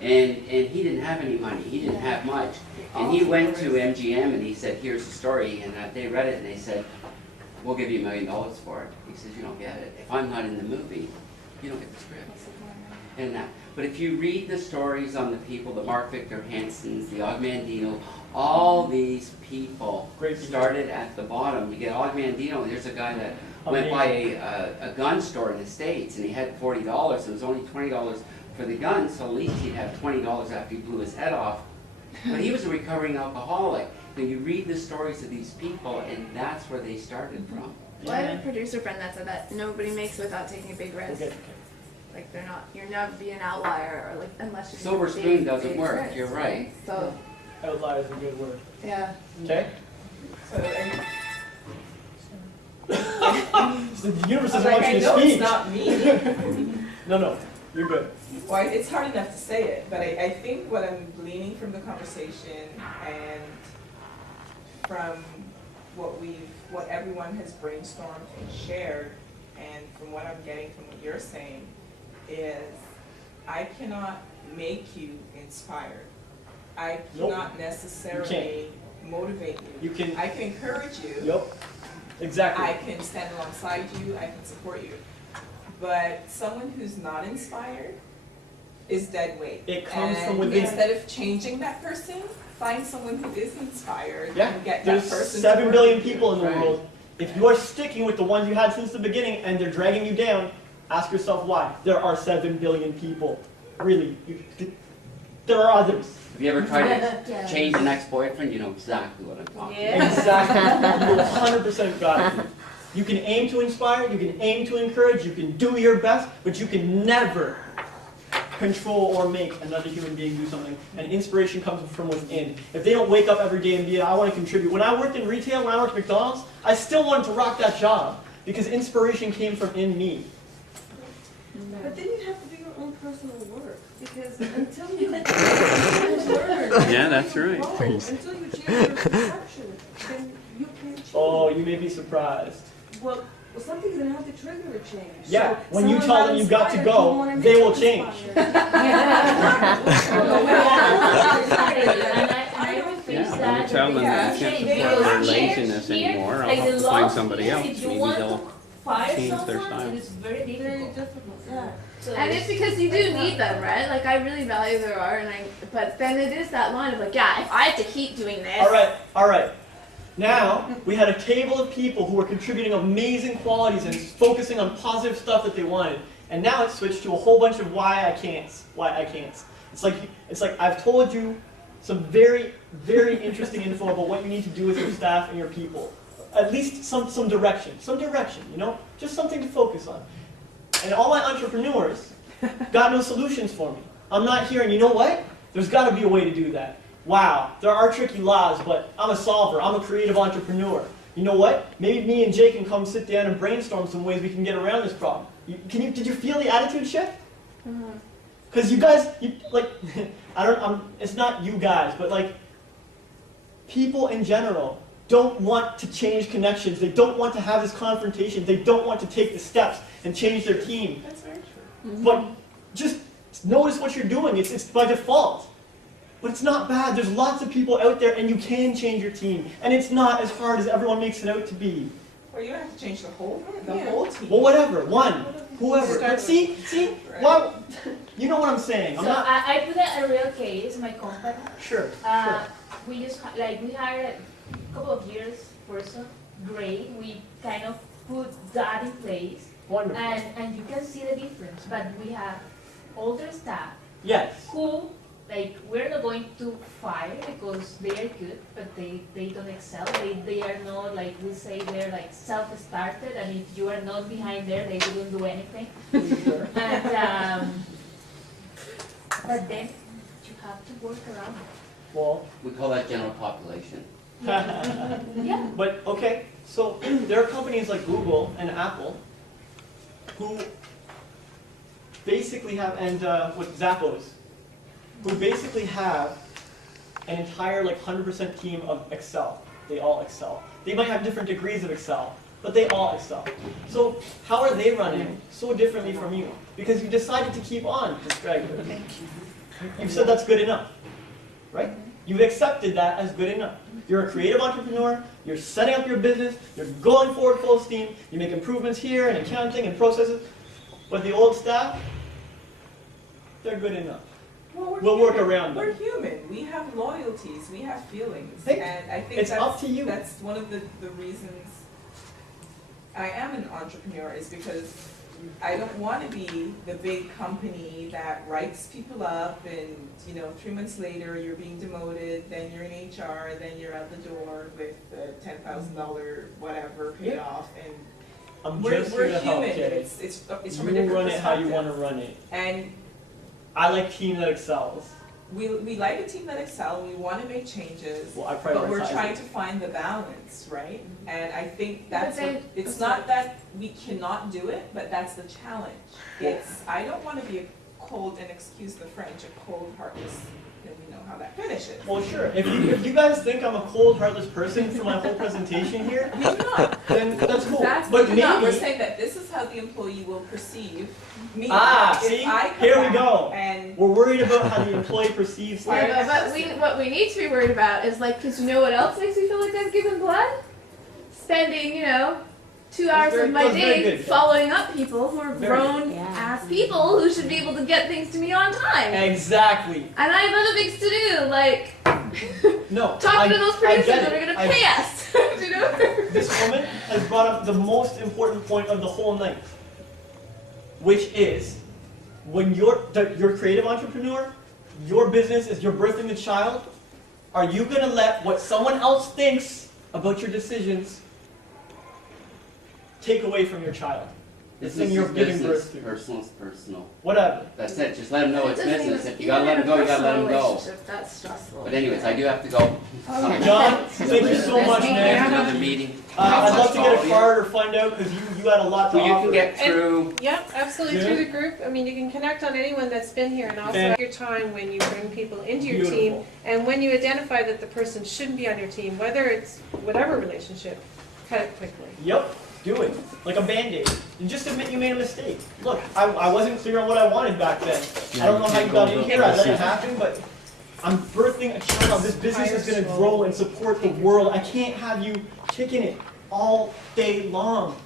And he didn't have any money. He didn't have much. And he went to MGM and he said, here's the story. And they read it and they said, we'll give you $1 million for it. He says, you don't get it. If I'm not in the movie, you don't get the script. And that. But if you read the stories on the people, the Mark Victor Hansons, the Og Mandino, all these people started at the bottom. You get Og Mandino, there's a guy that went by a gun store in the States and he had $40. It was only $20 for the gun, so at least he'd have $20 after he blew his head off. But he was a recovering alcoholic. And you read the stories of these people, and that's where they started from. Well, I have a producer friend that said that nobody makes without taking a big risk. Like you're never be an outlier, or like unless you're Silver spoon doesn't work. Risk, you're right. So outlier is a good word. Yeah. Okay. So the universe doesn't want you to speak. It's not me. No, you're good. Well, it's hard enough to say it, but I think what I'm gleaning from the conversation and from what everyone has brainstormed and shared, and from what I'm getting from what you're saying, is I cannot make you inspired. I cannot necessarily motivate you. I can encourage you. Yep. Exactly. I can stand alongside you. I can support you. But someone who's not inspired is dead weight. It comes from within. Instead of changing that person, find someone who is inspired and get that person. There's 7 billion people in the world. If you are sticking with the ones you had since the beginning and they're dragging you down, ask yourself why. There are 7 billion people. Really. There are others. Have you ever tried to change an ex-boyfriend? You know exactly what I'm talking about. Exactly. You 100% got it. You can aim to inspire, you can aim to encourage, you can do your best, but you can never control or make another human being do something. And inspiration comes from within. If they don't wake up every day and be, I want to contribute. When I worked in retail, when I worked at McDonald's, I still wanted to rock that job because inspiration came from in me. But then you have to do your own personal work, because until you learn, yeah, that's right. Until you change your perception, then you can't change. Oh, you may be surprised. Well, something's going to have to trigger a change. Yeah, so when you tell them you've got to go, they will change. Yeah, you tell them that you can't support their laziness anymore, I'll have to find somebody else. Maybe they'll change their style. It's very difficult. Yeah. So and it's because you do need them, right? Like I really value their art, but then it is that line of like, yeah, if I have to keep doing this. All right. Now, we had a table of people who were contributing amazing qualities and focusing on positive stuff that they wanted. And now it's switched to a whole bunch of why I can't. It's like I've told you some very, very interesting info about what you need to do with your staff and your people. At least some direction, you know? Just something to focus on. And all my entrepreneurs got no solutions for me. I'm not hearing, you know what? There's got to be a way to do that. Wow, there are tricky laws, but I'm a solver. I'm a creative entrepreneur. You know what? Maybe me and Jay can come sit down and brainstorm some ways we can get around this problem. Did you feel the attitude shift? Because you guys, it's not you guys, but like, people in general don't want to change connections. They don't want to have this confrontation. They don't want to take the steps and change their team. That's very true. But just notice what you're doing. It's by default. But it's not bad. There's lots of people out there, and you can change your team. And it's not as hard as everyone makes it out to be. Well, you don't have to change the whole team. Well, whatever. One. Whoever. But see? Right. Well, you know what I'm saying. I put a real case in my company. Sure. We just we hired a couple of years person. Great. We kind of put that in place. Wonderful. And you can see the difference. But we have older staff. Yes. Who, we're not going to fire because they are good, but they don't excel. They are not, we say, they're self-started, and if you are not behind there, they wouldn't do anything. And, but then you have to work around it. Well, We call that general population. Yeah. But, okay, so there are companies like Google and Apple who basically have, and with Zappos, who basically have an entire 100% team of Excel. They all excel. They might have different degrees of Excel, but they all excel. So how are they running so differently from you? Because you decided to keep on this straggler. You've said that's good enough, right? You've accepted that as good enough. You're a creative entrepreneur, you're setting up your business, you're going forward full steam, you make improvements here in accounting and processes, but the old staff, they're good enough. Well, We'll work around them. We're human. We have loyalties. We have feelings. Hey, and I think it's that's, up to you. That's one of the reasons I am an entrepreneur, is because I don't want to be the big company that writes people up and, 3 months later you're being demoted, then you're in HR, then you're out the door with a $10,000 whatever paid Yeah. off. And I'm we're just here to help, human. Kitty. It's from a You different run it how you perspective. want to run it. And I like team that excels. we like a team that excel. We want to make changes. Well, I But we're prioritize trying it. to find the balance, right? And I think But that's then- what, it's not that we cannot do it, but that's the challenge. Yeah. It's, I don't wanna be a cold, and excuse the French, a cold, heartless, and we know how that finishes. Well, sure. If you guys think I'm a cold, heartless person for my whole presentation here, We do not. then that's cool. Exactly. But We do not. We're maybe. saying that this is how the employee will perceive me. Ah, if see? I come Here we back go. And We're worried about how the employee perceives Yeah, things. but what we need to be worried about is like, because you know what else makes me feel like I've given blood? Spending, 2 hours very- of my that's very day good. following up people who are Very grown ass people who should be able to get things to me on time. Exactly. And I have other things to do, like No. talking to those producers get that it. are going to pay us. You know? This woman has brought up the most important point of the whole night, which is when you're creative entrepreneur, your business is you're birthing the child. Are you going to let what someone else thinks about your decisions take away from your child? The Business thing you're is giving business, birth to. personal is personal. Whatever. That's it, just let them know it's It doesn't business. even- If you gotta let them go, you gotta let them even in a go. personal relationship, that's stressful. But anyways, I do have to go. John, thank you so much, There's man. another meeting. I'd love to get a Follow you. card or find out because you had a lot to Well, you offer. can get through, Yep, absolutely, Yeah. through the group. I mean, you can connect on anyone that's been here and also Fan- at your time when you bring people into your team. Beautiful. And when you identify that the person shouldn't be on your team, whether it's whatever relationship, cut it quickly. Yep, do it. Like a Band-Aid. And just admit you made a mistake. Look, I wasn't clear on what I wanted back then. I don't know how you got in here, I let it happen, but I'm birthing a child. This business is gonna grow and support the world. I can't have you kicking it all day long.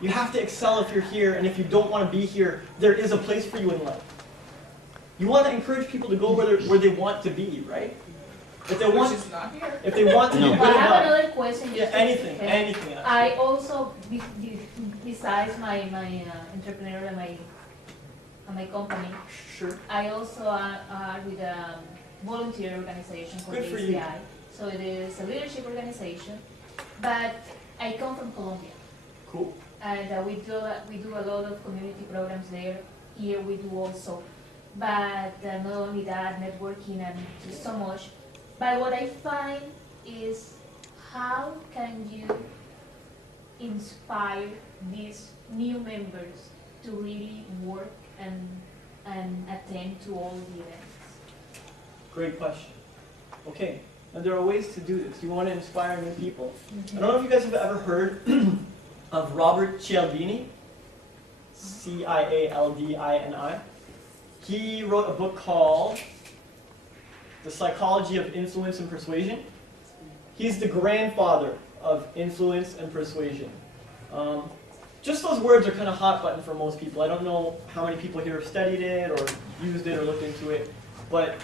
You have to excel if you're here, and if you don't wanna be here, there is a place for you in life. You wanna encourage people to go where they want to be, right? If they which want, is not here. if they want to be good But I have enough. another question. Yeah, just to- anything, okay. anything. I also, besides my entrepreneur and my company, Sure. I also are with a volunteer organization called Good for you. ACI. So it is a leadership organization, but I come from Colombia, Cool. and we do a lot of community programs there. Here we do also, but not only that, networking and just so much. But what I find is how can you inspire these new members to really work and attend to all the events? Great question. Okay, and there are ways to do this. You want to inspire new people? I don't know if you guys have ever heard of Robert Cialdini, Cialdini. He wrote a book called The Psychology of Influence and Persuasion. He's the grandfather of influence and persuasion. Just those words are kind of hot button for most people. I don't know how many people here have studied it or used it or looked into it, but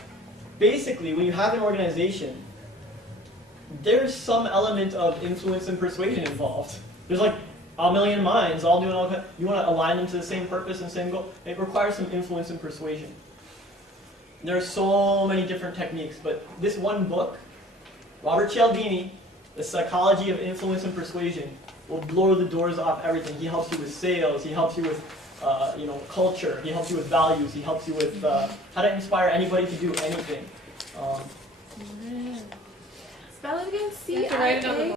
basically, when you have an organization, there's some element of influence and persuasion involved. There's like a million minds all doing all kind. You want to align them to the same purpose and same goal. It requires some influence and persuasion. There are so many different techniques, but this one book, Robert Cialdini, The Psychology of Influence and Persuasion, will blow the doors off everything. He helps you with sales. He helps you with culture. He helps you with values. He helps you with how to inspire anybody to do anything. Spell it again. You have to write it on the CIA.